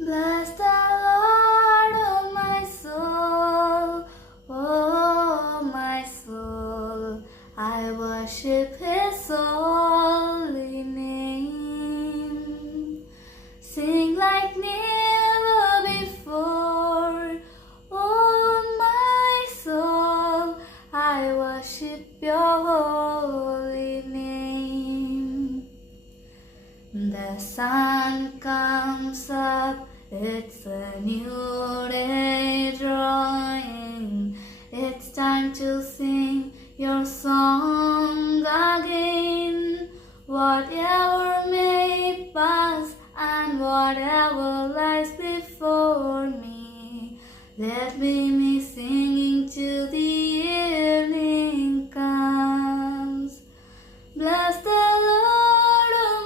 Bless the Lord, oh my soul, I worship His holy name. Sing like never before, oh my soul, I worship Your holy name. The sun comes up, it's a new day drawing. It's time to sing your song again. Whatever may pass and whatever lies before me, let me singing till the evening comes. Bless the Lord, oh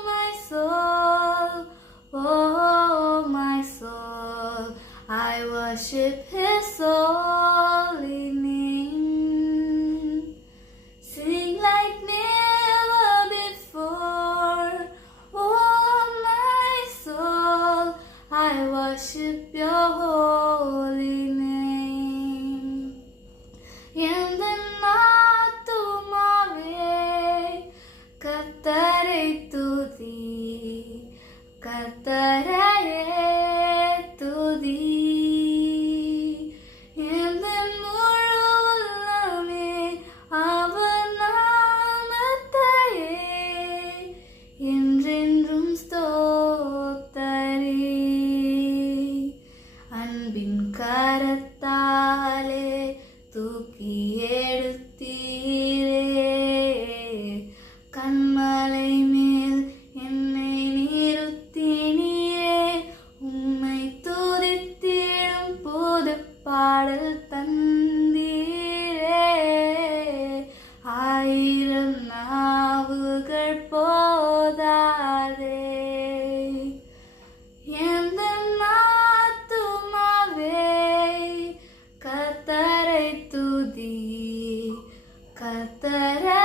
my soul, I worship His holy name. Sing like never before, oh my soul, I worship Your holy name. எந்தன்னாத்துமாவே கர்த்தரை துதி, கர்த்தரையே துதி. எந்தன் முழு உள்ளமே அவர் நாமத்தையே என்றென்றும் ஸ்தோத்தரி. அன்பின் கரத்தாலே தூக்கி எடுத்தீரே, கண்மலை மேல் என்னை நிறுத்தினீரே. உம்மை துதித்திடும் புது பாடல் தந்தீரே. ஆயிரம் நாவுகள் போதாதே. எந்தன் ஆத்துமாவே கர்த்தரை துதி, கர்த்தரை